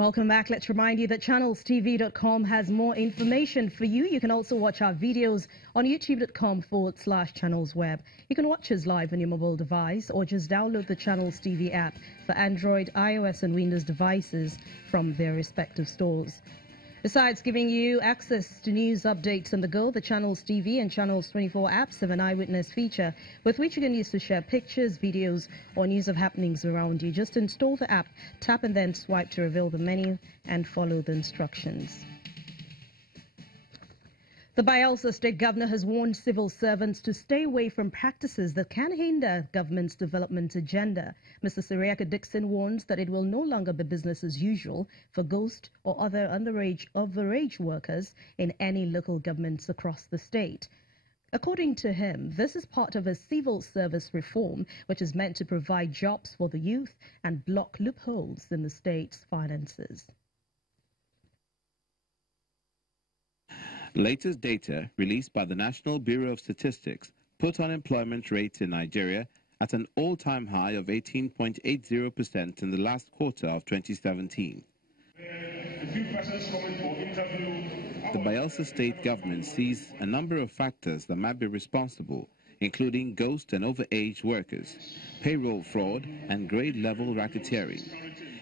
Welcome back. Let's remind you that channelstv.com has more information for you. You can also watch our videos on youtube.com/channelsweb. You can watch us live on your mobile device or just download the Channels TV app for Android, iOS and Windows devices from their respective stores. Besides giving you access to news updates on the go, the Channels TV and Channels 24 apps have an eyewitness feature with which you can use to share pictures, videos, or news of happenings around you. Just install the app, tap and then swipe to reveal the menu and follow the instructions. The Bayelsa State Governor has warned civil servants to stay away from practices that can hinder government's development agenda. Mr. Siriaka Dixon warns that it will no longer be business as usual for ghost or other overage workers in any local governments across the state. According to him, this is part of a civil service reform which is meant to provide jobs for the youth and block loopholes in the state's finances. Latest data released by the National Bureau of Statistics put unemployment rates in Nigeria at an all-time high of 18.80% in the last quarter of 2017. The Bayelsa state government sees a number of factors that might be responsible, including ghost and overage workers, payroll fraud, and grade-level racketeering.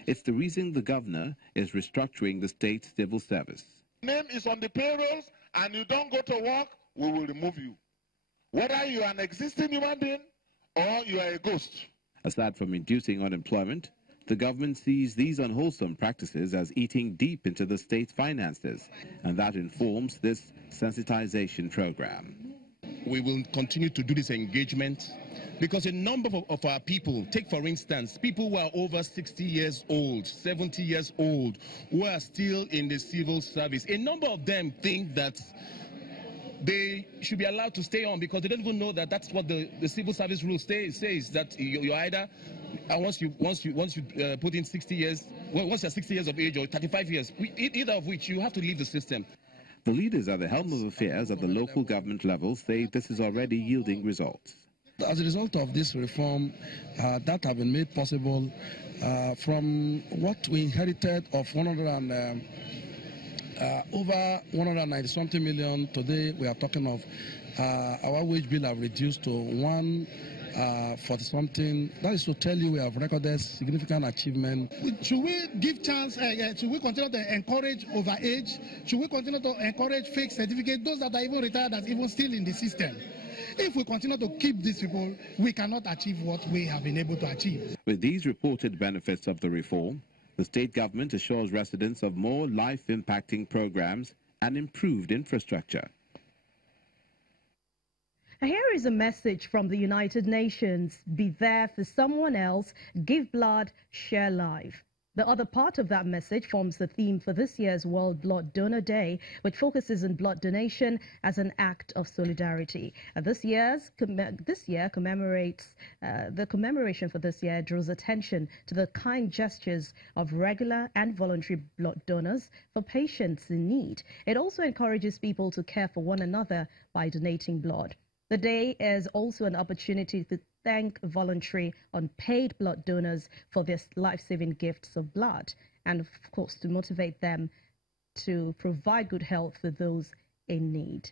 It's the reason the governor is restructuring the state civil service. Name is on the payrolls and you don't go to work, we will remove you. Whether you are an existing human being or you are a ghost. Aside from reducing unemployment, the government sees these unwholesome practices as eating deep into the state's finances, and that informs this sensitization program. We will continue to do this engagement because a number of our people, take for instance, people who are over 60 years old, 70 years old, who are still in the civil service, a number of them think that they should be allowed to stay on because they don't even know that that's what the civil service rule says, that you're either, once you put in 60 years, once you're 60 years of age or 35 years, either of which you have to leave the system. The leaders at the helm of affairs at the local government level say this is already yielding results. As a result of this reform that have been made possible from what we inherited of over 190-something million, today we are talking of our wage bill have reduced to 140-something. That is to tell you we have recorded significant achievement. Should we give chance, should we continue to encourage overage? Should we continue to encourage fake certificates, those that are even retired that's even still in the system? If we continue to keep these people, we cannot achieve what we have been able to achieve. With these reported benefits of the reform, the state government assures residents of more life-impacting programs and improved infrastructure. Here is a message from the United Nations. Be there for someone else, give blood, share life. The other part of that message forms the theme for this year's World Blood Donor Day, which focuses on blood donation as an act of solidarity. This year commemorates the commemoration for this year draws attention to the kind gestures of regular and voluntary blood donors for patients in need. It also encourages people to care for one another by donating blood. The day is also an opportunity to thank voluntary unpaid blood donors for their life-saving gifts of blood and, of course, to motivate them to provide good health for those in need.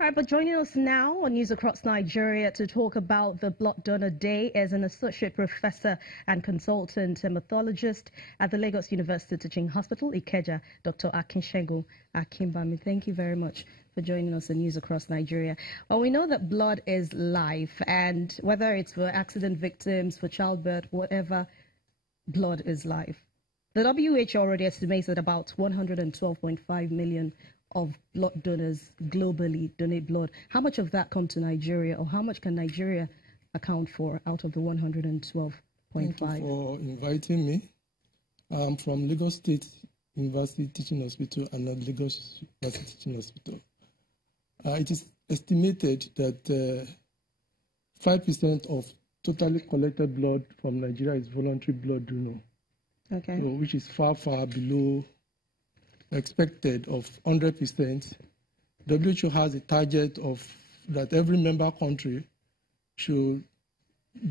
All right, but joining us now on News Across Nigeria to talk about the Blood Donor Day is an associate professor and consultant hematologist at the Lagos University Teaching Hospital, Ikeja, Dr. Akinshegun Akimbami. Thank you very much for joining us on News Across Nigeria. Well, we know that blood is life, and whether it's for accident victims, for childbirth, whatever, blood is life. The WHO already estimates that about 112.5 million of blood donors globally donate blood. How much of that come to Nigeria, or how much can Nigeria account for out of the 112.5? Thank you for inviting me. I'm from Lagos State University Teaching Hospital and not Lagos University Teaching Hospital. It is estimated that 5% of totally collected blood from Nigeria is voluntary blood donor, okay, so, which is far, far below expected of 100%. WHO has a target of that every member country should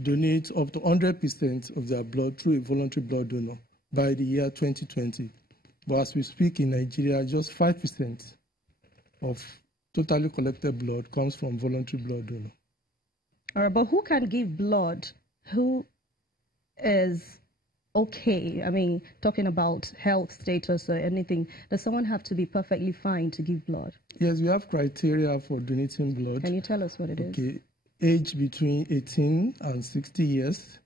donate up to 100% of their blood through a voluntary blood donor by the year 2020. But as we speak in Nigeria, just 5% of totally collected blood comes from voluntary blood donor. All right, but who can give blood? Who is okay? I mean, talking about health status or anything, does someone have to be perfectly fine to give blood? Yes, we have criteria for donating blood. Can you tell us what it is? Okay, age between 18 and 60 years.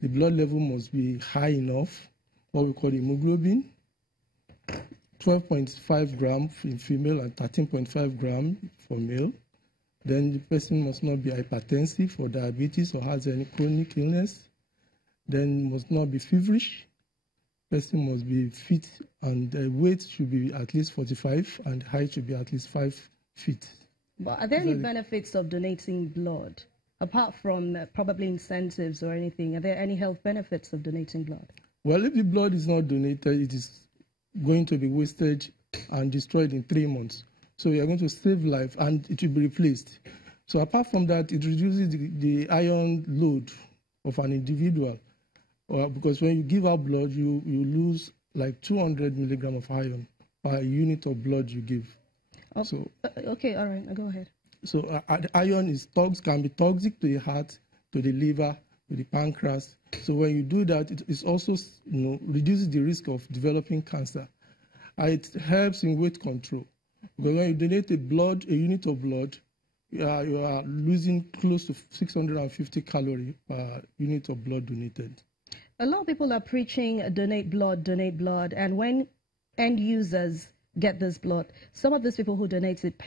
The blood level must be high enough, what we call hemoglobin, 12.5 gram in female and 13.5 gram for male. Then the person must not be hypertensive or diabetes or has any chronic illness. Then must not be feverish. Person must be fit and the weight should be at least 45 and height should be at least 5 feet. But are there any benefits of donating blood? Apart from probably incentives or anything, are there any health benefits of donating blood? Well, if the blood is not donated, it is going to be wasted and destroyed in 3 months. So you are going to save life and it will be replaced. So apart from that, it reduces the iron load of an individual. Because when you give out blood, you lose like 200 milligrams of iron per unit of blood you give. Oh, so, okay, all right, go ahead. So iron can be toxic to the heart, to the liver, to the pancreas. So when you do that, it also reduces the risk of developing cancer. It helps in weight control. Because when you donate a unit of blood, you are losing close to 650 calories per unit of blood donated. A lot of people are preaching donate blood, and when end users get this blood, some of those people who donate it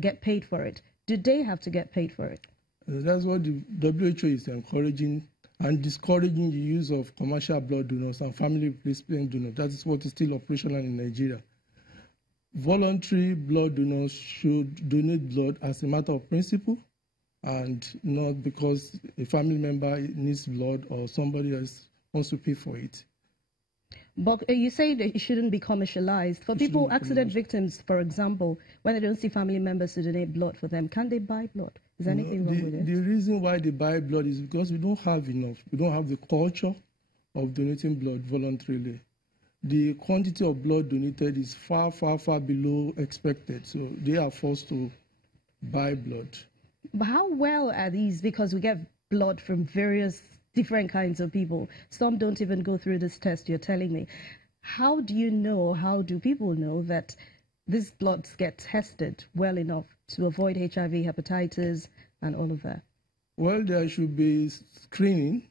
get paid for it. Do they have to get paid for it? That's what the WHO is encouraging and discouraging the use of commercial blood donors and family replacement donors. That is what is still operational in Nigeria. Voluntary blood donors should donate blood as a matter of principle and not because a family member needs blood or somebody else wants to pay for it. But you say that it shouldn't be commercialized. For people, accident victims, for example, when they don't see family members to donate blood for them, can they buy blood? Is there anything wrong with it? The reason why they buy blood is because we don't have enough. We don't have the culture of donating blood voluntarily. The quantity of blood donated is far, far, far below expected. So they are forced to buy blood. But how well are these? Because we get blood from various different kinds of people. Some don't even go through this test you're telling me. How do you know, how do people know that these bloods get tested well enough to avoid HIV, hepatitis, and all of that? Well, there should be screening.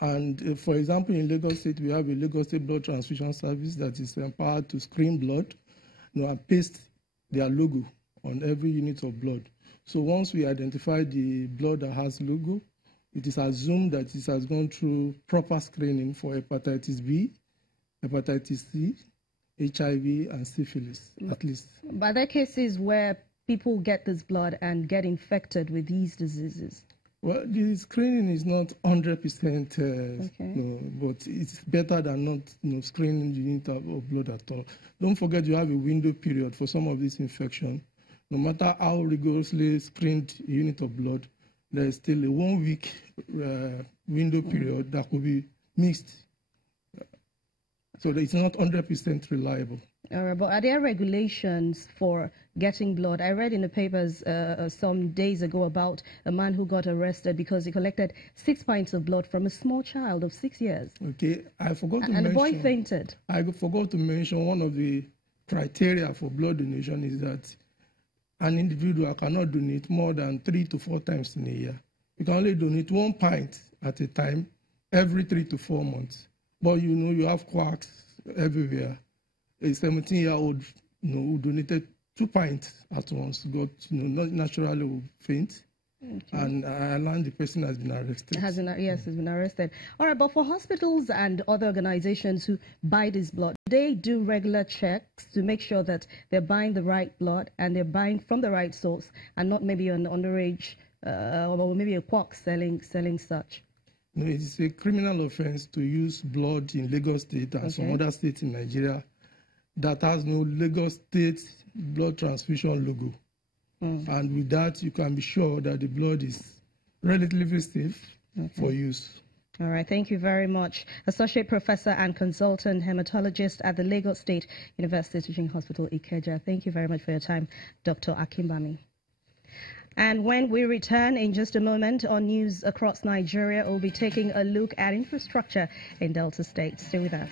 And for example, in Lagos State, we have a Lagos State Blood Transfusion Service that is empowered to screen blood, and paste their logo on every unit of blood. So once we identify the blood that has logo, it is assumed that it has gone through proper screening for hepatitis B, hepatitis C, HIV, and syphilis, at least. But there are cases where people get this blood and get infected with these diseases. Well, the screening is not 100%, but it's better than not screening the unit of blood at all. Don't forget you have a window period for some of these infections. No matter how rigorously screened a unit of blood, there is still a 1 week window period that could be missed. So it's not 100% reliable. All right, but are there regulations for getting blood? I read in the papers some days ago about a man who got arrested because he collected 6 pints of blood from a small child of 6 years. Okay, I forgot to mention. And the boy fainted. I forgot to mention one of the criteria for blood donation is that an individual cannot donate more than 3 to 4 times in a year. You can only donate 1 pint at a time every 3 to 4 months. But you have quacks everywhere. A 17-year-old who donated 2 pints at once got naturally faint. Okay. And I learned the person has been arrested. Has been arrested. All right, but for hospitals and other organizations who buy this blood, they do regular checks to make sure that they're buying the right blood and they're buying from the right source and not maybe an underage or maybe a quack selling such. No, it is a criminal offense to use blood in Lagos State and some other states in Nigeria that has no Lagos State blood transfusion logo. And with that, you can be sure that the blood is relatively safe for use. All right, thank you very much. Associate Professor and Consultant Hematologist at the Lagos State University Teaching Hospital, Ikeja. Thank you very much for your time, Dr. Akimbami. And when we return in just a moment on news across Nigeria, we'll be taking a look at infrastructure in Delta State. Stay with us.